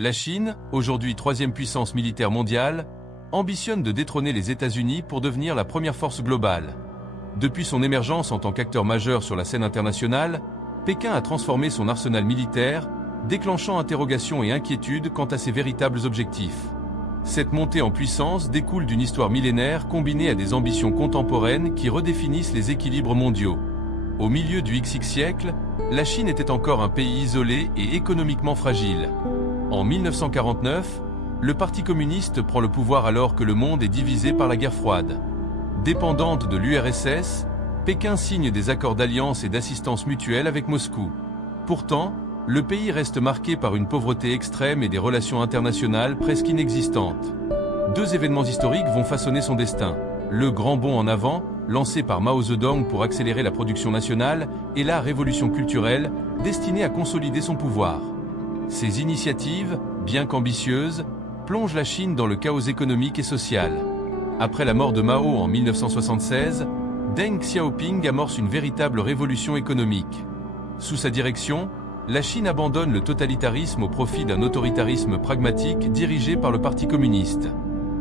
La Chine, aujourd'hui troisième puissance militaire mondiale, ambitionne de détrôner les États-Unis pour devenir la première force globale. Depuis son émergence en tant qu'acteur majeur sur la scène internationale, Pékin a transformé son arsenal militaire, déclenchant interrogations et inquiétudes quant à ses véritables objectifs. Cette montée en puissance découle d'une histoire millénaire combinée à des ambitions contemporaines qui redéfinissent les équilibres mondiaux. Au milieu du XX siècle, la Chine était encore un pays isolé et économiquement fragile. En 1949, le Parti communiste prend le pouvoir alors que le monde est divisé par la guerre froide. Dépendante de l'URSS, Pékin signe des accords d'alliance et d'assistance mutuelle avec Moscou. Pourtant, le pays reste marqué par une pauvreté extrême et des relations internationales presque inexistantes. Deux événements historiques vont façonner son destin. Le grand bond en avant, lancé par Mao Zedong pour accélérer la production nationale, et la révolution culturelle, destinée à consolider son pouvoir. Ces initiatives, bien qu'ambitieuses, plongent la Chine dans le chaos économique et social. Après la mort de Mao en 1976, Deng Xiaoping amorce une véritable révolution économique. Sous sa direction, la Chine abandonne le totalitarisme au profit d'un autoritarisme pragmatique dirigé par le Parti communiste.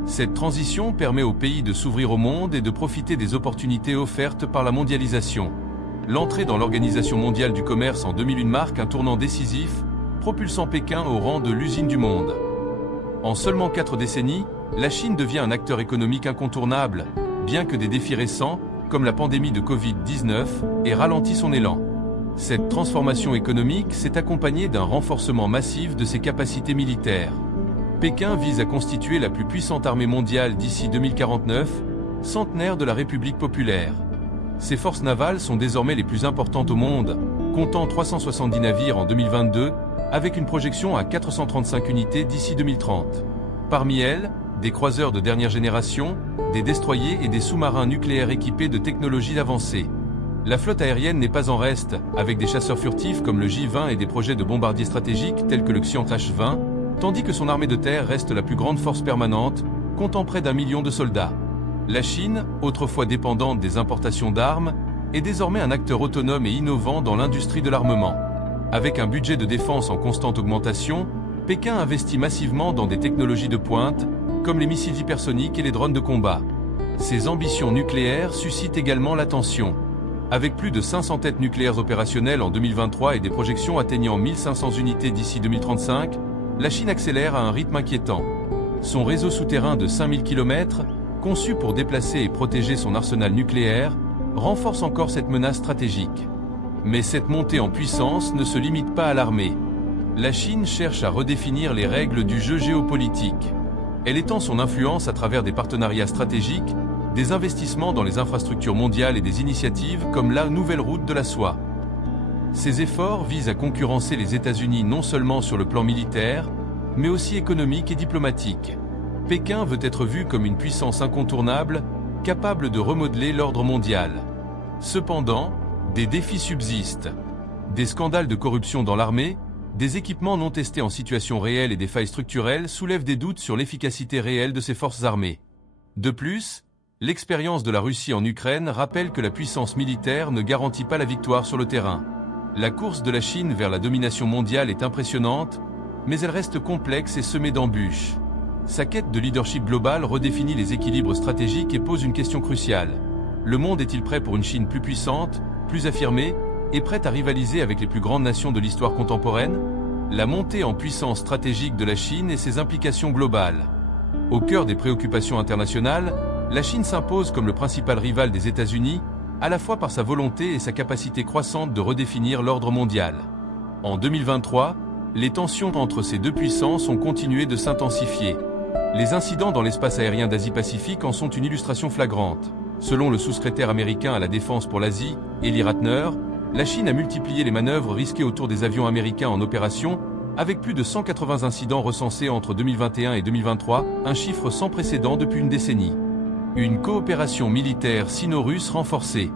Cette transition permet au pays de s'ouvrir au monde et de profiter des opportunités offertes par la mondialisation. L'entrée dans l'Organisation mondiale du commerce en 2001 marque un tournant décisif, propulsant Pékin au rang de l'usine du monde. En seulement 4 décennies, la Chine devient un acteur économique incontournable, bien que des défis récents, comme la pandémie de Covid-19, aient ralenti son élan. Cette transformation économique s'est accompagnée d'un renforcement massif de ses capacités militaires. Pékin vise à constituer la plus puissante armée mondiale d'ici 2049, centenaire de la République populaire. Ses forces navales sont désormais les plus importantes au monde, comptant 370 navires en 2022, avec une projection à 435 unités d'ici 2030. Parmi elles, des croiseurs de dernière génération, des destroyers et des sous-marins nucléaires équipés de technologies avancées. La flotte aérienne n'est pas en reste, avec des chasseurs furtifs comme le J-20 et des projets de bombardiers stratégiques tels que le Xian H-20, tandis que son armée de terre reste la plus grande force permanente, comptant près d'1 million de soldats. La Chine, autrefois dépendante des importations d'armes, est désormais un acteur autonome et innovant dans l'industrie de l'armement. Avec un budget de défense en constante augmentation, Pékin investit massivement dans des technologies de pointe, comme les missiles hypersoniques et les drones de combat. Ses ambitions nucléaires suscitent également l'attention. Avec plus de 500 têtes nucléaires opérationnelles en 2023 et des projections atteignant 1500 unités d'ici 2035, la Chine accélère à un rythme inquiétant. Son réseau souterrain de 5000 km, conçu pour déplacer et protéger son arsenal nucléaire, renforce encore cette menace stratégique. Mais cette montée en puissance ne se limite pas à l'armée. La Chine cherche à redéfinir les règles du jeu géopolitique. Elle étend son influence à travers des partenariats stratégiques, des investissements dans les infrastructures mondiales et des initiatives comme la Nouvelle Route de la Soie. Ces efforts visent à concurrencer les États-Unis non seulement sur le plan militaire, mais aussi économique et diplomatique. Pékin veut être vu comme une puissance incontournable, capable de remodeler l'ordre mondial. Cependant, des défis subsistent. Des scandales de corruption dans l'armée, des équipements non testés en situation réelle et des failles structurelles soulèvent des doutes sur l'efficacité réelle de ces forces armées. De plus, l'expérience de la Russie en Ukraine rappelle que la puissance militaire ne garantit pas la victoire sur le terrain. La course de la Chine vers la domination mondiale est impressionnante, mais elle reste complexe et semée d'embûches. Sa quête de leadership global redéfinit les équilibres stratégiques et pose une question cruciale. Le monde est-il prêt pour une Chine plus puissante, plus affirmée, et prête à rivaliser avec les plus grandes nations de l'histoire contemporaine? La montée en puissance stratégique de la Chine et ses implications globales. Au cœur des préoccupations internationales, la Chine s'impose comme le principal rival des États-Unis, à la fois par sa volonté et sa capacité croissante de redéfinir l'ordre mondial. En 2023, les tensions entre ces deux puissances ont continué de s'intensifier. Les incidents dans l'espace aérien d'Asie-Pacifique en sont une illustration flagrante. Selon le sous-secrétaire américain à la défense pour l'Asie, Eli Ratner, la Chine a multiplié les manœuvres risquées autour des avions américains en opération, avec plus de 180 incidents recensés entre 2021 et 2023, un chiffre sans précédent depuis une décennie. Une coopération militaire sino-russe renforcée.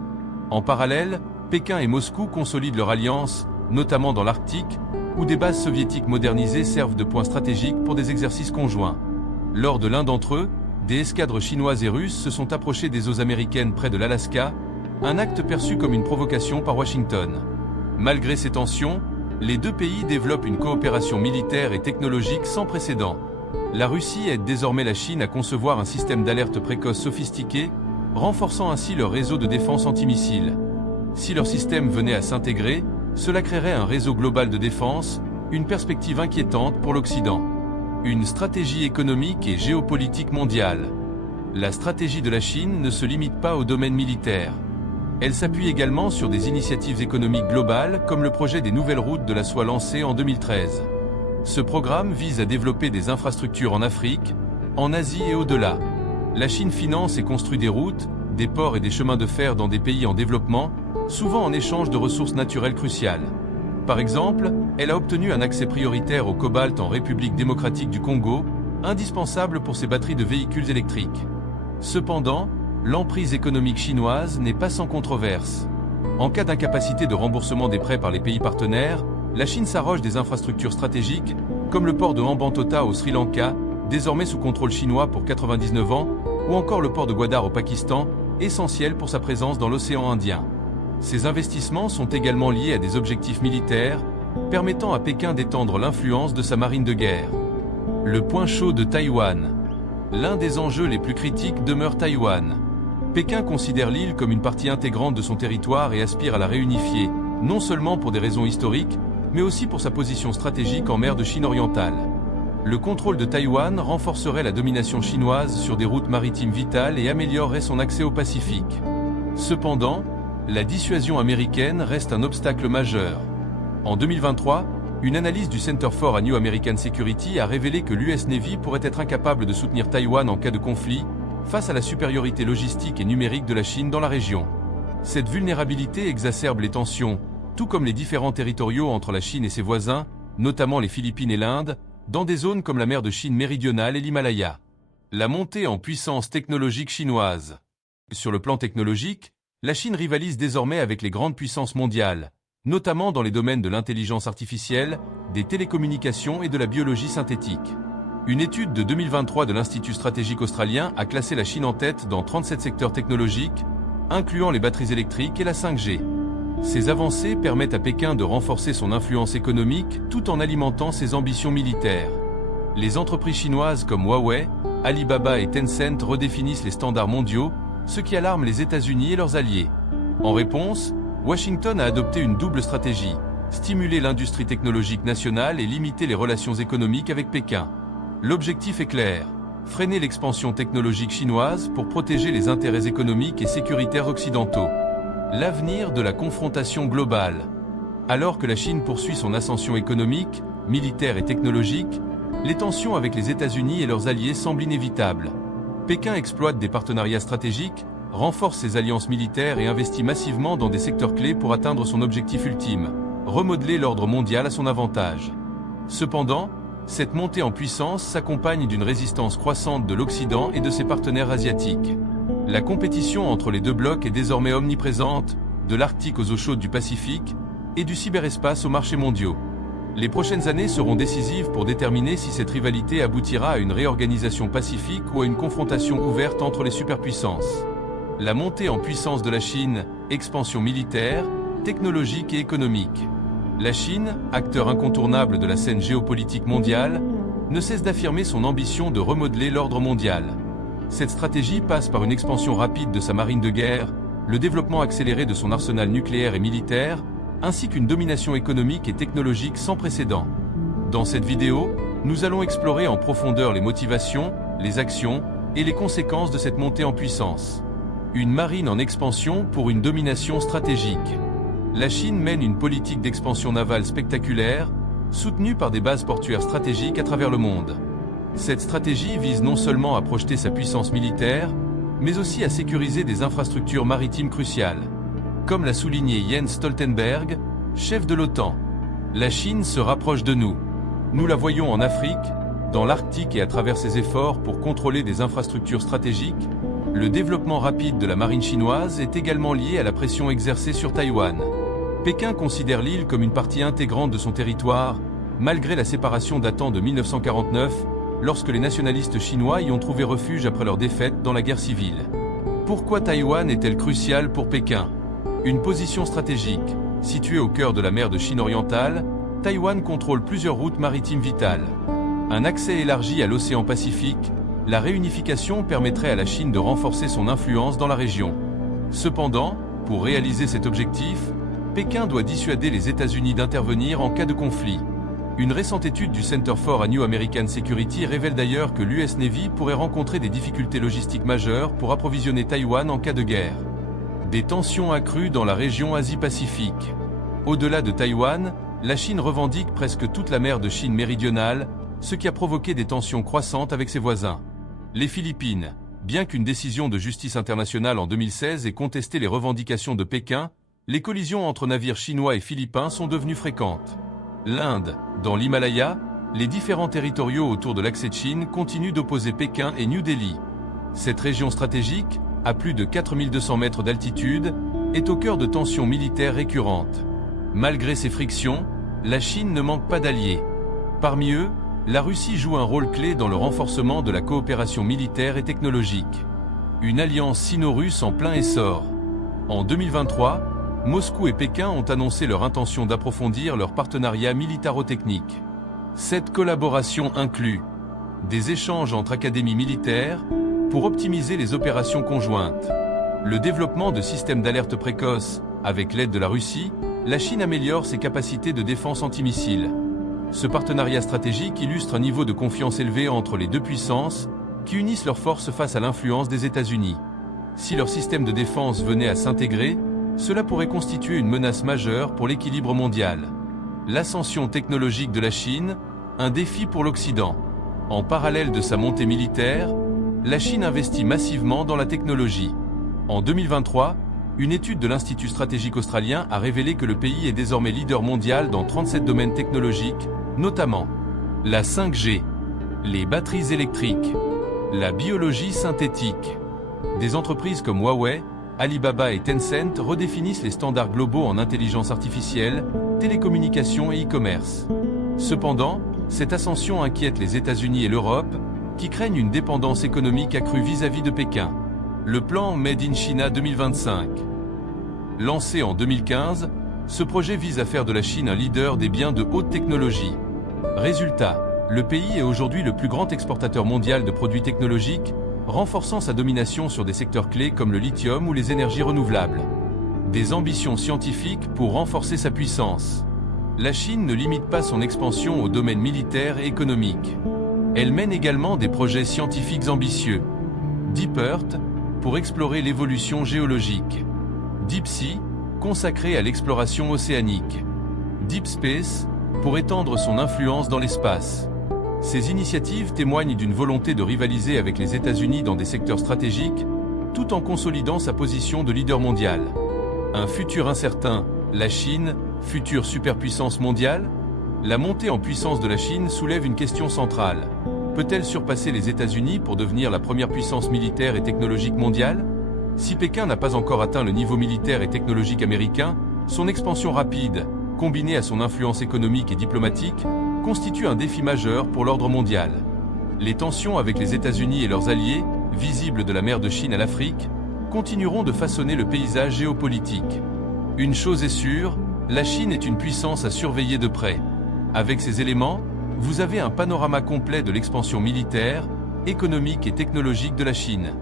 En parallèle, Pékin et Moscou consolident leur alliance, notamment dans l'Arctique, où des bases soviétiques modernisées servent de point stratégique pour des exercices conjoints. Lors de l'un d'entre eux, des escadres chinoises et russes se sont approchées des eaux américaines près de l'Alaska, un acte perçu comme une provocation par Washington. Malgré ces tensions, Les deux pays développent une coopération militaire et technologique sans précédent. La Russie aide désormais la Chine à concevoir un système d'alerte précoce sophistiqué, renforçant ainsi leur réseau de défense antimissiles. Si leur système venait à s'intégrer, cela créerait un réseau global de défense, une perspective inquiétante pour l'Occident. Une stratégie économique et géopolitique mondiale. La stratégie de la Chine ne se limite pas au domaine militaire. Elle s'appuie également sur des initiatives économiques globales comme le projet des nouvelles routes de la soie lancé en 2013. Ce programme vise à développer des infrastructures en Afrique, en Asie et au-delà. La Chine finance et construit des routes, des ports et des chemins de fer dans des pays en développement, souvent en échange de ressources naturelles cruciales. Par exemple, elle a obtenu un accès prioritaire au cobalt en République démocratique du Congo, indispensable pour ses batteries de véhicules électriques. Cependant, l'emprise économique chinoise n'est pas sans controverse. En cas d'incapacité de remboursement des prêts par les pays partenaires, la Chine s'arroge des infrastructures stratégiques, comme le port de Hambantota au Sri Lanka, désormais sous contrôle chinois pour 99 ans, ou encore le port de Gwadar au Pakistan, essentiel pour sa présence dans l'océan Indien. Ces investissements sont également liés à des objectifs militaires, permettant à Pékin d'étendre l'influence de sa marine de guerre. Le point chaud de Taïwan. L'un des enjeux les plus critiques demeure Taïwan. Pékin considère l'île comme une partie intégrante de son territoire et aspire à la réunifier, non seulement pour des raisons historiques, mais aussi pour sa position stratégique en mer de Chine orientale. Le contrôle de Taïwan renforcerait la domination chinoise sur des routes maritimes vitales et améliorerait son accès au Pacifique. Cependant, la dissuasion américaine reste un obstacle majeur. En 2023, une analyse du Center for a New American Security a révélé que l'US Navy pourrait être incapable de soutenir Taïwan en cas de conflit, face à la supériorité logistique et numérique de la Chine dans la région. Cette vulnérabilité exacerbe les tensions, tout comme les différends territoriaux entre la Chine et ses voisins, notamment les Philippines et l'Inde, dans des zones comme la mer de Chine méridionale et l'Himalaya. La montée en puissance technologique chinoise. Sur le plan technologique, la Chine rivalise désormais avec les grandes puissances mondiales, notamment dans les domaines de l'intelligence artificielle, des télécommunications et de la biologie synthétique. Une étude de 2023 de l'Institut stratégique australien a classé la Chine en tête dans 37 secteurs technologiques, incluant les batteries électriques et la 5G. Ces avancées permettent à Pékin de renforcer son influence économique tout en alimentant ses ambitions militaires. Les entreprises chinoises comme Huawei, Alibaba et Tencent redéfinissent les standards mondiaux, ce qui alarme les États-Unis et leurs alliés. En réponse, Washington a adopté une double stratégie, stimuler l'industrie technologique nationale et limiter les relations économiques avec Pékin. L'objectif est clair, freiner l'expansion technologique chinoise pour protéger les intérêts économiques et sécuritaires occidentaux. L'avenir de la confrontation globale. Alors que la Chine poursuit son ascension économique, militaire et technologique, les tensions avec les États-Unis et leurs alliés semblent inévitables. Pékin exploite des partenariats stratégiques, renforce ses alliances militaires et investit massivement dans des secteurs clés pour atteindre son objectif ultime, remodeler l'ordre mondial à son avantage. Cependant, cette montée en puissance s'accompagne d'une résistance croissante de l'Occident et de ses partenaires asiatiques. La compétition entre les deux blocs est désormais omniprésente, de l'Arctique aux eaux chaudes du Pacifique, et du cyberespace aux marchés mondiaux. Les prochaines années seront décisives pour déterminer si cette rivalité aboutira à une réorganisation pacifique ou à une confrontation ouverte entre les superpuissances. La montée en puissance de la Chine, expansion militaire, technologique et économique. La Chine, acteur incontournable de la scène géopolitique mondiale, ne cesse d'affirmer son ambition de remodeler l'ordre mondial. Cette stratégie passe par une expansion rapide de sa marine de guerre, le développement accéléré de son arsenal nucléaire et militaire, ainsi qu'une domination économique et technologique sans précédent. Dans cette vidéo, nous allons explorer en profondeur les motivations, les actions et les conséquences de cette montée en puissance. Une marine en expansion pour une domination stratégique. La Chine mène une politique d'expansion navale spectaculaire, soutenue par des bases portuaires stratégiques à travers le monde. Cette stratégie vise non seulement à projeter sa puissance militaire, mais aussi à sécuriser des infrastructures maritimes cruciales. Comme l'a souligné Jens Stoltenberg, chef de l'OTAN, la Chine se rapproche de nous. Nous la voyons en Afrique, dans l'Arctique et à travers ses efforts pour contrôler des infrastructures stratégiques. Le développement rapide de la marine chinoise est également lié à la pression exercée sur Taïwan. Pékin considère l'île comme une partie intégrante de son territoire, malgré la séparation datant de 1949, lorsque les nationalistes chinois y ont trouvé refuge après leur défaite dans la guerre civile. Pourquoi Taïwan est-elle cruciale pour Pékin ? Une position stratégique, située au cœur de la mer de Chine orientale, Taïwan contrôle plusieurs routes maritimes vitales. Un accès élargi à l'océan Pacifique, la réunification permettrait à la Chine de renforcer son influence dans la région. Cependant, pour réaliser cet objectif, Pékin doit dissuader les États-Unis d'intervenir en cas de conflit. Une récente étude du Center for a New American Security révèle d'ailleurs que l'US Navy pourrait rencontrer des difficultés logistiques majeures pour approvisionner Taïwan en cas de guerre. Des tensions accrues dans la région Asie-Pacifique. Au-delà de Taïwan, la Chine revendique presque toute la mer de Chine méridionale, ce qui a provoqué des tensions croissantes avec ses voisins. Les Philippines, bien qu'une décision de justice internationale en 2016 ait contesté les revendications de Pékin, les collisions entre navires chinois et philippins sont devenues fréquentes. L'Inde, dans l'Himalaya, les différents territoriaux autour de l'axe de Chine continuent d'opposer Pékin et New Delhi. Cette région stratégique, à plus de 4200 mètres d'altitude, est au cœur de tensions militaires récurrentes. Malgré ces frictions, la Chine ne manque pas d'alliés. Parmi eux, la Russie joue un rôle clé dans le renforcement de la coopération militaire et technologique. Une alliance sino-russe en plein essor. En 2023, Moscou et Pékin ont annoncé leur intention d'approfondir leur partenariat militaro-technique. Cette collaboration inclut des échanges entre académies militaires pour optimiser les opérations conjointes, le développement de systèmes d'alerte précoce. Avec l'aide de la Russie, la Chine améliore ses capacités de défense antimissiles. Ce partenariat stratégique illustre un niveau de confiance élevé entre les deux puissances qui unissent leurs forces face à l'influence des États-Unis. Si leur système de défense venait à s'intégrer, cela pourrait constituer une menace majeure pour l'équilibre mondial. L'ascension technologique de la Chine, un défi pour l'Occident. En parallèle de sa montée militaire, la Chine investit massivement dans la technologie. En 2023, une étude de l'Institut stratégique australien a révélé que le pays est désormais leader mondial dans 37 domaines technologiques, notamment la 5G, les batteries électriques, la biologie synthétique. Des entreprises comme Huawei, Alibaba et Tencent redéfinissent les standards globaux en intelligence artificielle, télécommunications et e-commerce. Cependant, cette ascension inquiète les États-Unis et l'Europe, qui craignent une dépendance économique accrue vis-à-vis de Pékin. Le plan Made in China 2025. Lancé en 2015, ce projet vise à faire de la Chine un leader des biens de haute technologie. Résultat, le pays est aujourd'hui le plus grand exportateur mondial de produits technologiques, renforçant sa domination sur des secteurs clés comme le lithium ou les énergies renouvelables. Des ambitions scientifiques pour renforcer sa puissance. La Chine ne limite pas son expansion au domaine militaire et économique. Elle mène également des projets scientifiques ambitieux. Deep Earth, pour explorer l'évolution géologique. Deep Sea, consacré à l'exploration océanique. Deep Space, pour étendre son influence dans l'espace. Ces initiatives témoignent d'une volonté de rivaliser avec les États-Unis dans des secteurs stratégiques, tout en consolidant sa position de leader mondial. Un futur incertain, la Chine, future superpuissance mondiale? La montée en puissance de la Chine soulève une question centrale. Peut-elle surpasser les États-Unis pour devenir la première puissance militaire et technologique mondiale? Si Pékin n'a pas encore atteint le niveau militaire et technologique américain, son expansion rapide, combinée à son influence économique et diplomatique, constitue un défi majeur pour l'ordre mondial. Les tensions avec les États-Unis et leurs alliés, visibles de la mer de Chine à l'Afrique, continueront de façonner le paysage géopolitique. Une chose est sûre, la Chine est une puissance à surveiller de près. Avec ces éléments, vous avez un panorama complet de l'expansion militaire, économique et technologique de la Chine.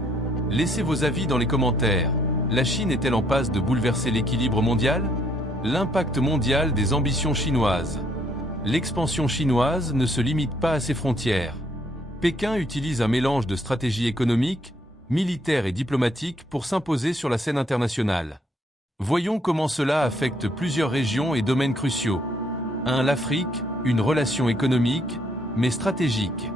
Laissez vos avis dans les commentaires. La Chine est-elle en passe de bouleverser l'équilibre mondial? L'impact mondial des ambitions chinoises. L'expansion chinoise ne se limite pas à ses frontières. Pékin utilise un mélange de stratégie économique, militaire et diplomatique pour s'imposer sur la scène internationale. Voyons comment cela affecte plusieurs régions et domaines cruciaux. 1. L'Afrique, une relation économique, mais stratégique.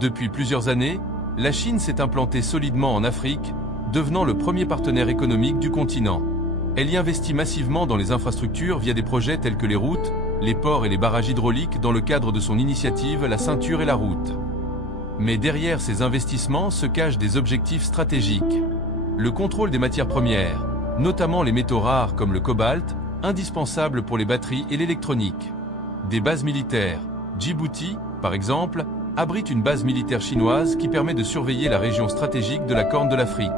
Depuis plusieurs années, la Chine s'est implantée solidement en Afrique, devenant le premier partenaire économique du continent. Elle y investit massivement dans les infrastructures via des projets tels que les routes, les ports et les barrages hydrauliques dans le cadre de son initiative La Ceinture et la Route. Mais derrière ces investissements se cachent des objectifs stratégiques. Le contrôle des matières premières, notamment les métaux rares comme le cobalt, indispensables pour les batteries et l'électronique. Des bases militaires. Djibouti, par exemple, abrite une base militaire chinoise qui permet de surveiller la région stratégique de la Corne de l'Afrique.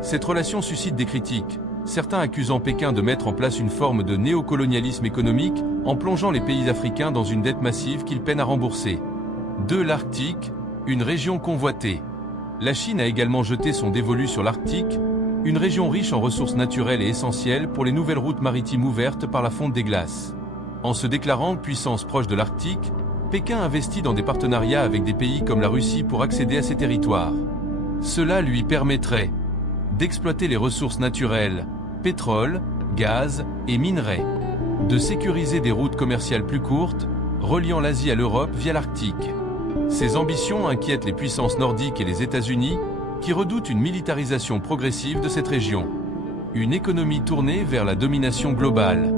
Cette relation suscite des critiques, certains accusant Pékin de mettre en place une forme de néocolonialisme économique en plongeant les pays africains dans une dette massive qu'ils peinent à rembourser. 2. L'Arctique, une région convoitée. La Chine a également jeté son dévolu sur l'Arctique, une région riche en ressources naturelles et essentielles pour les nouvelles routes maritimes ouvertes par la fonte des glaces. En se déclarant puissance proche de l'Arctique, Pékin investit dans des partenariats avec des pays comme la Russie pour accéder à ces territoires. Cela lui permettrait d'exploiter les ressources naturelles, pétrole, gaz et minerais, de sécuriser des routes commerciales plus courtes, reliant l'Asie à l'Europe via l'Arctique. Ces ambitions inquiètent les puissances nordiques et les États-Unis, qui redoutent une militarisation progressive de cette région. Une économie tournée vers la domination globale.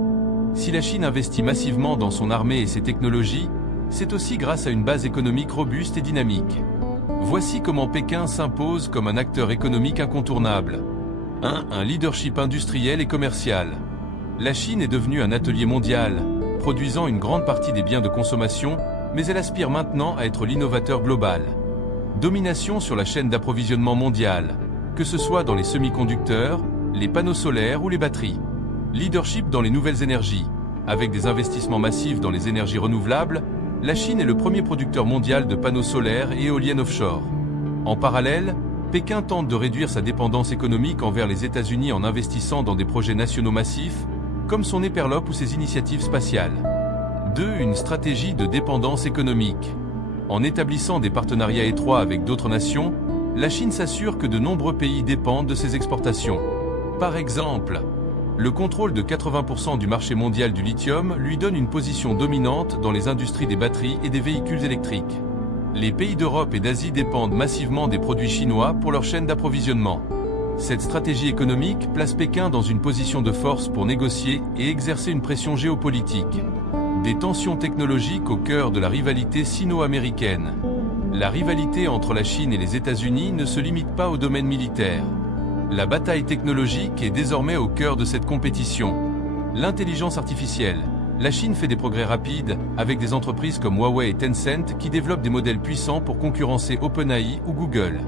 Si la Chine investit massivement dans son armée et ses technologies, c'est aussi grâce à une base économique robuste et dynamique. Voici comment Pékin s'impose comme un acteur économique incontournable. 1. Un leadership industriel et commercial. La Chine est devenue un atelier mondial, produisant une grande partie des biens de consommation, mais elle aspire maintenant à être l'innovateur global. Domination sur la chaîne d'approvisionnement mondiale, que ce soit dans les semi-conducteurs, les panneaux solaires ou les batteries. Leadership dans les nouvelles énergies. Avec des investissements massifs dans les énergies renouvelables, la Chine est le premier producteur mondial de panneaux solaires et éoliennes offshore. En parallèle, Pékin tente de réduire sa dépendance économique envers les États-Unis en investissant dans des projets nationaux massifs, comme son Hyperloop ou ses initiatives spatiales. 2. Une stratégie de dépendance économique. En établissant des partenariats étroits avec d'autres nations, la Chine s'assure que de nombreux pays dépendent de ses exportations. Par exemple, le contrôle de 80% du marché mondial du lithium lui donne une position dominante dans les industries des batteries et des véhicules électriques. Les pays d'Europe et d'Asie dépendent massivement des produits chinois pour leur chaîne d'approvisionnement. Cette stratégie économique place Pékin dans une position de force pour négocier et exercer une pression géopolitique. Des tensions technologiques au cœur de la rivalité sino-américaine. La rivalité entre la Chine et les États-Unis ne se limite pas au domaine militaire. La bataille technologique est désormais au cœur de cette compétition. L'intelligence artificielle. La Chine fait des progrès rapides, avec des entreprises comme Huawei et Tencent qui développent des modèles puissants pour concurrencer OpenAI ou Google.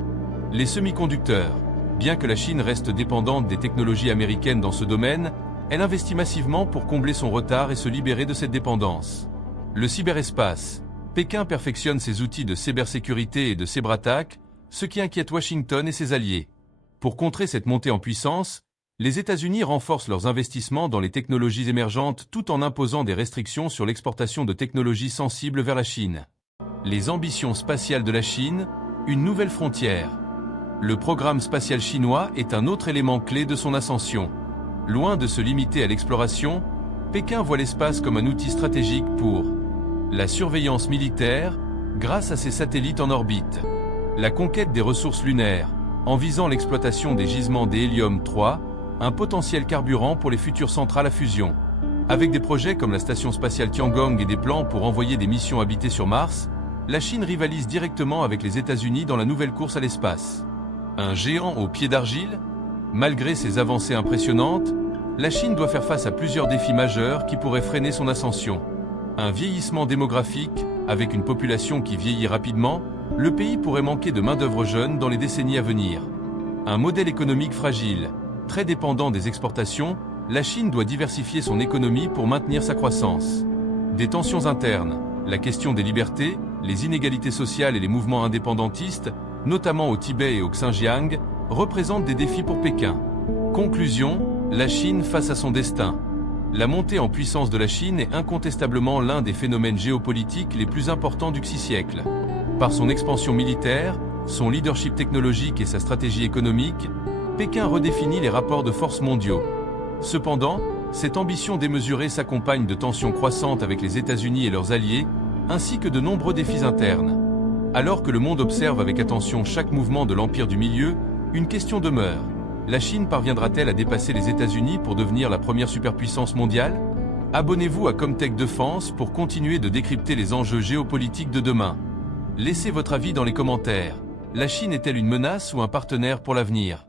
Les semi-conducteurs. Bien que la Chine reste dépendante des technologies américaines dans ce domaine, elle investit massivement pour combler son retard et se libérer de cette dépendance. Le cyberespace. Pékin perfectionne ses outils de cybersécurité et de cyberattaque, ce qui inquiète Washington et ses alliés. Pour contrer cette montée en puissance, les États-Unis renforcent leurs investissements dans les technologies émergentes tout en imposant des restrictions sur l'exportation de technologies sensibles vers la Chine. Les ambitions spatiales de la Chine, une nouvelle frontière. Le programme spatial chinois est un autre élément clé de son ascension. Loin de se limiter à l'exploration, Pékin voit l'espace comme un outil stratégique pour la surveillance militaire, grâce à ses satellites en orbite, la conquête des ressources lunaires, en visant l'exploitation des gisements d'hélium-3, un potentiel carburant pour les futures centrales à fusion. Avec des projets comme la station spatiale Tiangong et des plans pour envoyer des missions habitées sur Mars, la Chine rivalise directement avec les États-Unis dans la nouvelle course à l'espace. Un géant au pied d'argile? Malgré ses avancées impressionnantes, la Chine doit faire face à plusieurs défis majeurs qui pourraient freiner son ascension. Un vieillissement démographique, avec une population qui vieillit rapidement, le pays pourrait manquer de main-d'œuvre jeune dans les décennies à venir. Un modèle économique fragile, très dépendant des exportations, la Chine doit diversifier son économie pour maintenir sa croissance. Des tensions internes, la question des libertés, les inégalités sociales et les mouvements indépendantistes, notamment au Tibet et au Xinjiang, représentent des défis pour Pékin. Conclusion, la Chine face à son destin. La montée en puissance de la Chine est incontestablement l'un des phénomènes géopolitiques les plus importants du siècle. Par son expansion militaire, son leadership technologique et sa stratégie économique, Pékin redéfinit les rapports de force mondiaux. Cependant, cette ambition démesurée s'accompagne de tensions croissantes avec les États-Unis et leurs alliés, ainsi que de nombreux défis internes. Alors que le monde observe avec attention chaque mouvement de l'Empire du Milieu, une question demeure. La Chine parviendra-t-elle à dépasser les États-Unis pour devenir la première superpuissance mondiale? Abonnez-vous à Comtech Défense pour continuer de décrypter les enjeux géopolitiques de demain. Laissez votre avis dans les commentaires. La Chine est-elle une menace ou un partenaire pour l'avenir?